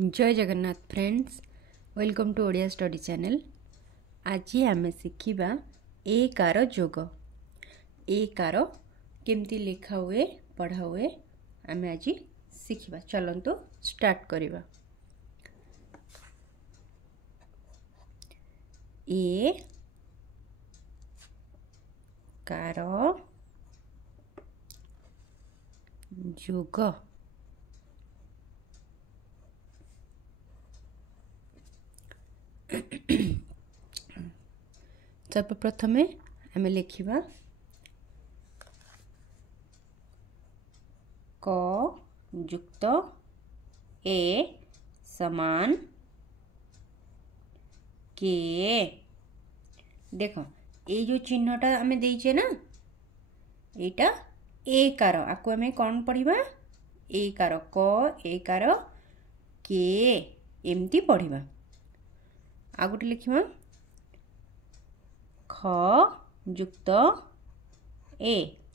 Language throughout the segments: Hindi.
जय Jagannath friends, welcome to Odia study channel. आज आम शिखा एकार जोग। एकार केमती लिखा हुए पढ़ा हुए आम आज शिखा। चलतु स्टार्ट करिबा। ए कार जोग। सर्वप्रथम आम लिखा क युक्त ए समान के। देख ये जो चिन्हटा आम देचे ना, यहाँ एकार आपको आम कौन पढ़ा एकार क एकार के एमती पढ़ा। आ गोटे लिखा ख युक्त ए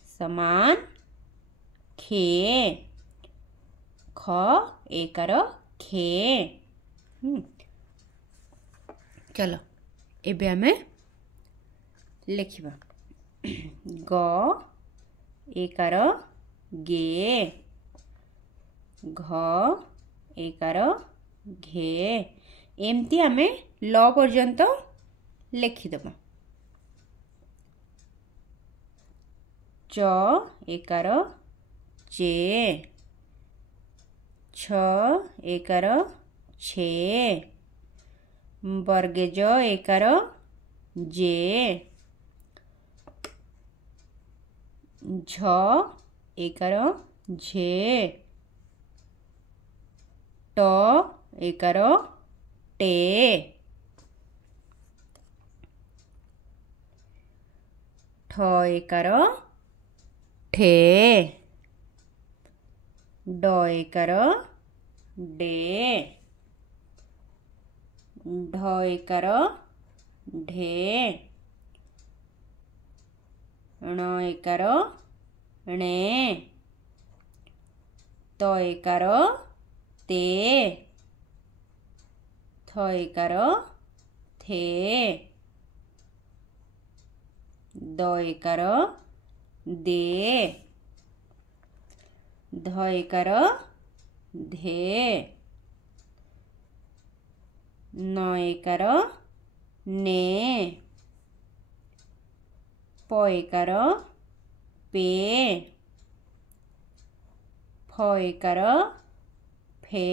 समान खे। ख एकार खे। चलो एबे आमे लिखा ग एकार गे। घ एकार घे। एमती आमे ल पर्यंत लिखिदेव। च एकार चे। छ एकार छे। वर्गे ज एकार जे। झ एकार झे। ट एकार टे। ठ एकार ठे। ड एकार डे। ढ एकार ढे। ण एकार णे। त एकार ते। थ एकार थे। द एकार दे। ध एकार धे। न एकार ने। प एकार पे। फ एकार फे।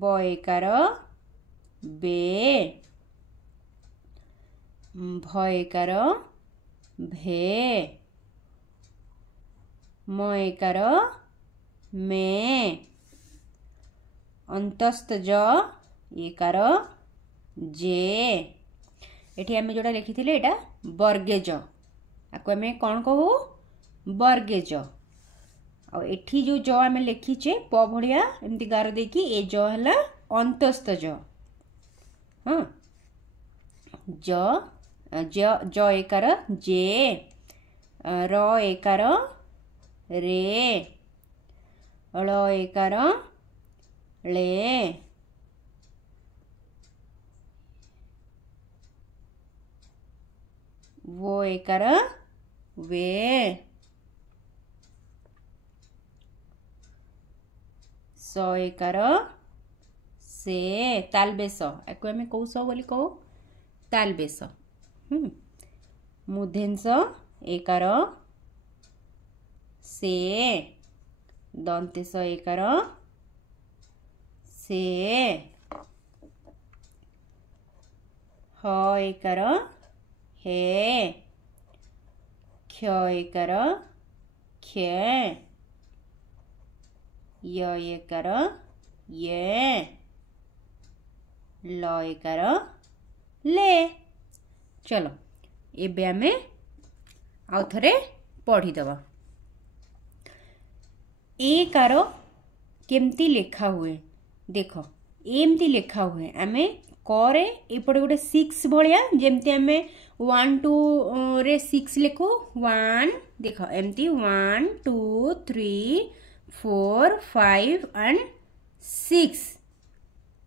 ब एकार बे। भ एकार भे। म एकार मे। अंतस्थ ज एकार जे। एठी आमे जोड़ा लिखिथिले एटा वर्गेज। आको आमे कोन कहू वर्गेज। आ एठी जो ज आमे लिखिचे प भड़िया एमती गार देकी ए ज हला अंतस्थ ज। हां ज ज एकार जे। र एकार रे। ळ एकार ले। वो एकार वे। स एकार से। तालबेस आको आमे कौ स बोली कहू तालबेस। मूर्धन्य एकार से। दंतेश एकार से। ह एकार हे। क्ष एकार खे। य एकार ये। ल एकार ले। चलो एबे आमे आउ थरे पढ़ी दबा। एकार केमती लिखा हुए देख एमती लिखा हुए। आमे करे एपटे गोटे 6 भलिया जेमती आमे 1 2 रे 6 लिखू 1 देख एमती 1 2 3 4 5 and 6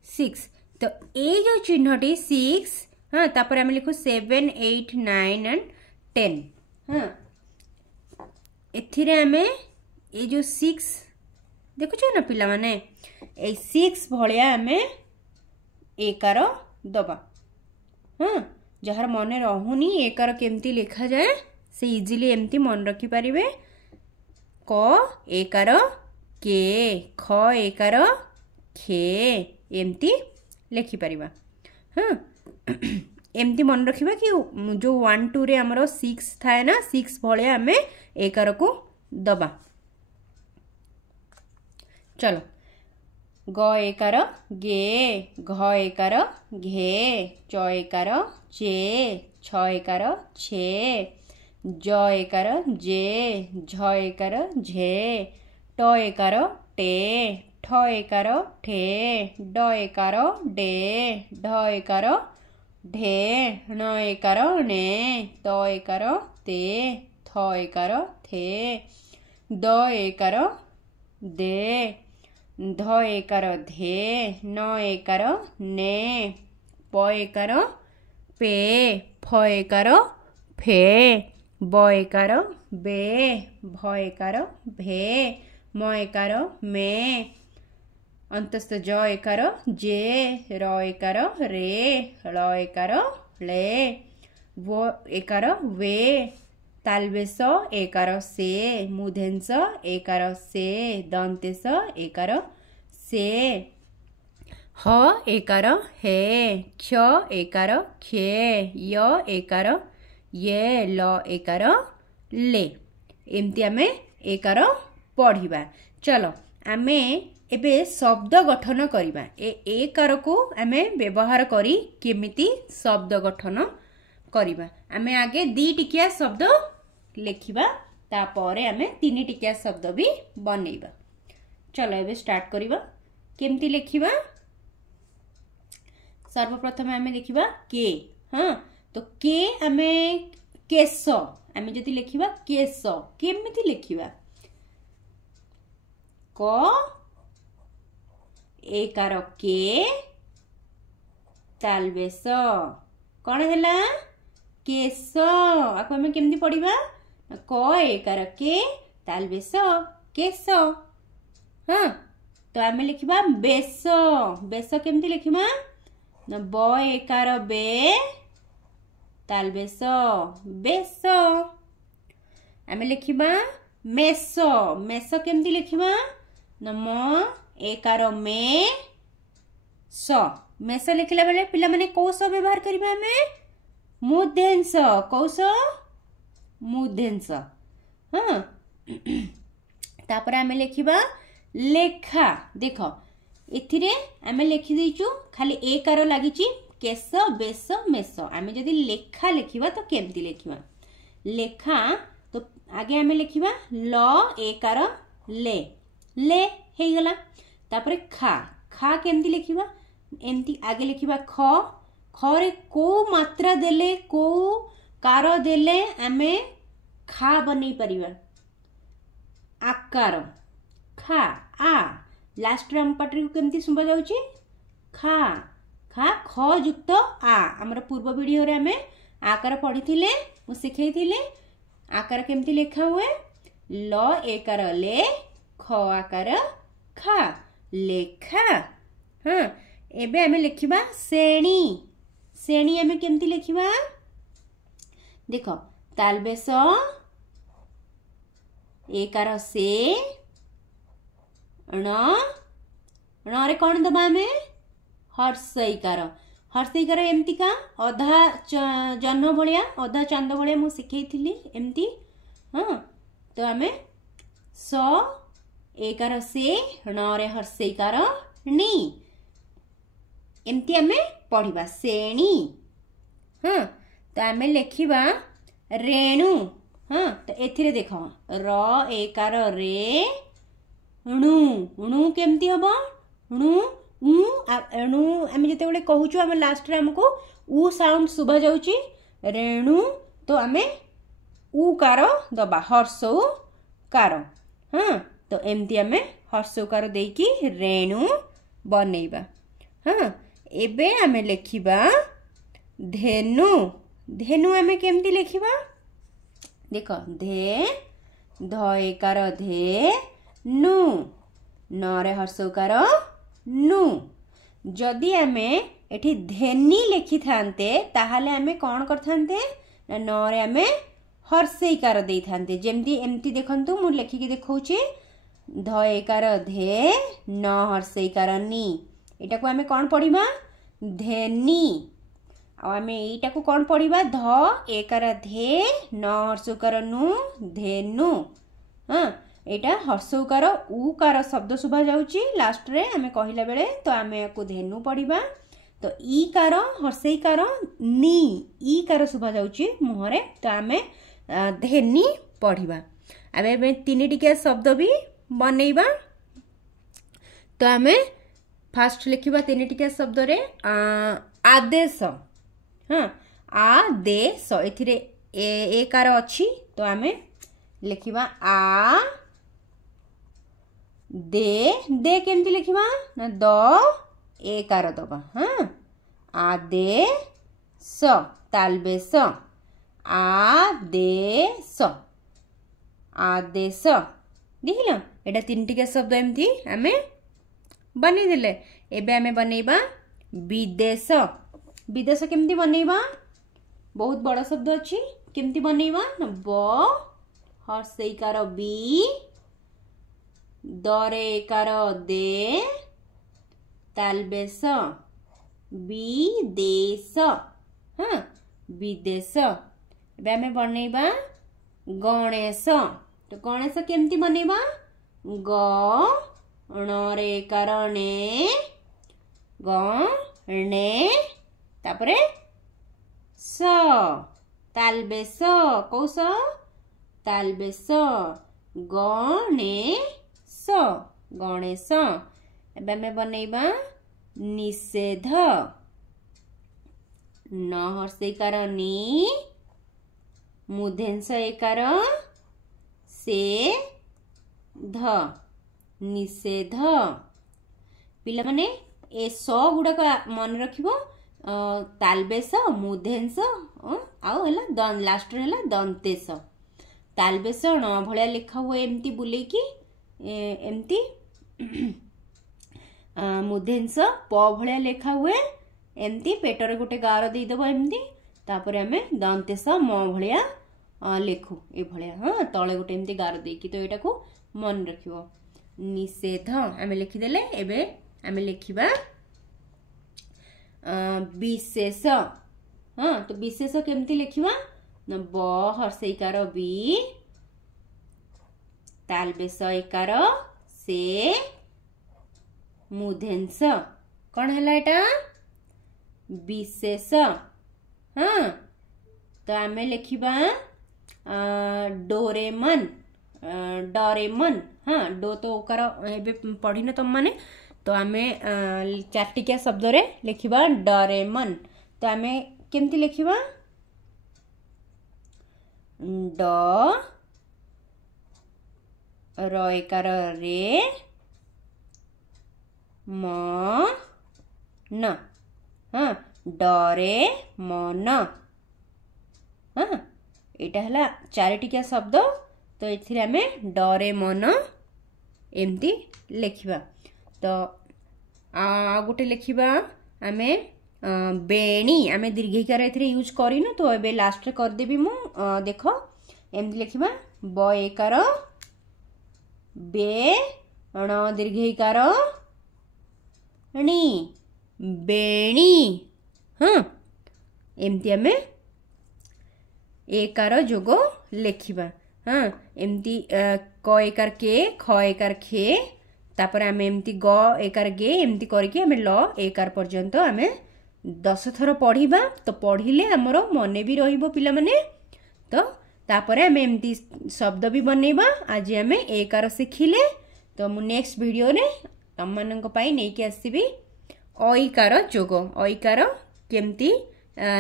6 तो ये जो चिन्हटी 6 हाँ तापर आम लिखु 7 8 9 and 10 हाँ एथिरे आमे ये जो 6 देखुछ ना पिला माने ए 6 भलिया आमे एकार दबा हाँ जार मन रहुनी एकार केमती लिखा जाए से इजिली एमती मन रखी पारिबे क एकार के ख एकार खे एमती लिखि पारिबा हाँ एमती मन रखिबा कि जो 1 2 रे हमरो 6 थाए ना 6 भलिया आमे एकार को दबा चलो ग एकार गे घ एकार घे च एकार चे छ एकार छे ज एकार जे झ एकार झे ट एकार टे ठ एकार ठे ड एकार डे ढ एकार ढे ण एकार ने त एकार ते थ एकार थे द एकार दे ध एकार धे न एकार ने प एकार पे फ एकार फे ब एकार बे भ एकार भे म एकार मे अंतस्थ ज एकार जे र एकार रे ल एकार ले वो एकार वे तालबेश एकार से मूर्धन्यस एकार से दंतेश एकार से ह एकार हे क्ष एकार खे य एकार ये ल एकार ले एमती आमे एकार पढ़िबा चलो आमे एबे शब्द गठन करिबा एकार को आमे व्यवहार करी केमिति शब्द गठन करिबा आमे आगे 2 टिकिया शब्द लिखिबा तापरे आमे 3 टिकिया शब्द भी बनेइबा चलो एबे स्टार्ट करिबा केमती लिखिबा सर्वप्रथम आमे लिखिबा के हाँ तो के आमे केश आमे जति लिखिबा केश केमिति लिखिबा क एकार के तालबेश कौन हैला केश आपको हमें केमती पढ़िबा क एकार के तालबेश केश हाँ तो आमे लिखिबा बेश बेश केमती लिखिबा न ब एकार बे तालबेश बेश आमे लिखिबा मेष मेष केमती लिखिबा न म एकार मे स मेष लिखला बेले पिला माने कोस व्यवहार करिबा हमें मूर्धन्यस कौस मूर्धन्यस हाँ तापर आमे लिखिबा लेखा देख एथिरे आमे लिखि दैचु खाली एकार लागिची केश बेश मेष आमे जदि लेखा लिखिबा तो केमती लिखिबा लेखा तो आगे आमे लिखिबा ल एकार ले ले हे गला तापर खा खा केमती लिखिबा एमती आगे लिखिबा ख ख रे को मात्रा देले को कार देले आमे खा बनै परिबा आकार खा आ लास्ट राम पाटरी को केमती सुबा जाउची खा खा ख युक्त आ हमर पूर्व वीडियो रे हमें आकार पढ़िथिले मु सिखैथिले आकार केमती लिखा हुए ल एकार ले ख आकार खा लेखा हाँ एबे हमें लिखिबा श्रेणी श्रेणी हमें केमती लिखिबा देखो तालबेश एकार से ण रे कौन दबा हमें हर्षईकार हर्षईकार एमती का अधा जन्म भलिया अधा चांद भलिया मु सिखैथिली एमती हाँ तो आमे स एकार से ण रे हर्षईकार नी एमती आमे पढ़िबा श्रेणी हाँ तो आमे लिखिबा रेणु हाँ तो एथिरे देखो र एकार रे णु णु केमती हबो णु णु आम जिते कहूँ आम लास्ट रे हमको उ साउंड शुभा जाउची रेणु तो आमे उ कार दबा हर्ष कार हाँ तो एमती आमे हर्ष उकार देकी रेणु बनैबा। हाँ एबे आमे लिखिबा धेनु। धेनु आमे केमती लिखिबा देख धे ध एकार धे नु न रे हर्ष उकार नु। जदि आमे एठी धेनी लिखि थांते ताहाले आमे कोन करथांते न रे आमे हर्षईकार दे थांते। जेमती एमती देखंतु मु लिखिकी देखौची ध एकार धे न हर्षईकार नी। एटा को आमे कोन पढिबा धेनी। आमे एटा को कोन पढिबा ध एकार धे न हर्षकार नु धेनु। हाँ एटा हर्षकार उकार शब्द शुभा जाउची लास्ट रे आमे कहिला बेले तो आमे याको धेनु पढिबा। तो ईकार हर्षईकार नी ईकार शुभा जाउची मुहरे तो आमे धेनी पढिबा। आबे तीन टिकिया शब्द भी बनैबा। तो आमे फास्ट लिखिबा तीन टिकिया शब्द रे आदेश। हाँ आदेश एथिरे एकार अछि तो आमे लिखिबा आ दे केमती लिखिबा ना द एकार दबा। हाँ आदेश तालबेश आदेश आदेश देखिल एटा तीन टिका शब्द एमती आमे बनै देले। एबे आमे बनैबा विदेश। विदेश केमती बनैबा बहुत बड़ा शब्द अछि केमती बनैबा ना ब हर्षईकार बी दरे एकार दे तालबेश विदेश। हाँ विदेश। एबे आमे बनैबा गणेश। तो गणेश केमती बनैबा ग ण रे एकार ने गणे तापरे स तालबेश कौस तालबेश गणेश गणेश। एबे आमे बनैबा निषेध न हर्षईकार नी मूर्धन्य एकार से ध निषेध। पिला माने ए स गुडा मन रखिबो तालबेश मूर्धन्य आउ हला लास्ट रे हला दंतेश। तालबेश न भलिया लिखा हुए एमती बुले की एमती मूर्धन्य प भलिया लिखा हुए एमती पेटर गोटे गार दे दबो एमती तापर आमे दंतेश म भलिया लेखु ए भलिया। हाँ तळे गोटे एमती गार देकी तो एटा को मन रखिबो निषेध आमे लिखि देले। एबे आमे लिखिबा विशेष। हाँ तो विशेष केमती लिखिबा न ब हर्षईकार बी तालबेश एकार से मूर्धन्य कौन है एटा विशेष। हाँ तो आमे लिखिबा डोरेमन डोरेमन। हाँ डो तो ओकार एबे पढ़िन तुम माने तो आमे चारटिकिया शब्द रे लिखिबा डोरेमन। तो आमे केमती लिखिबा ड र एकार रे म न। हाँ डरे मन। हाँ एटा हला चारटिकिया शब्द तो एथिरे आमे डरे मन एमती लिखिबा। तो आ गोटे लिखिबा आमे बेणी। आमे दीर्घिकार एथिरे यूज करिनो तो एबे लास्ट रे कर देबी मु देखो एमती लिखिबा ब एकार बे ण दीर्घिकार णी बेणी। हाँ एमती आमे एकार जोग लिखिबा। हाँ एमती क एकार के ख एकार खे तापर आमे एमती ग एकार गे एमती करके आमे ल एकार पर्यंत आमे 10 थर पढ़िबा। तो पढ़िले हमरो मने भी रहिबो पिला माने। तो तापरे आमे एमती शब्द भी बनैबा। आज आमे एकार सिखिले तो मु नेक्स्ट वीडियो रे तम मानक पई नै के आसीबी अईकार जोग। अईकार केमती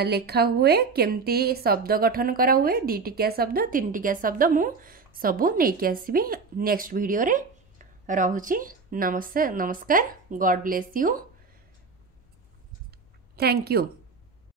लेखा हुए केमती शब्द गठन करा हुए 2 टिकिया शब्द 3 टिकिया शब्द मु सबु नै के आसीबी नेक्स्ट वीडियो रे। रहुची। नमस्कार, God bless you, thank you.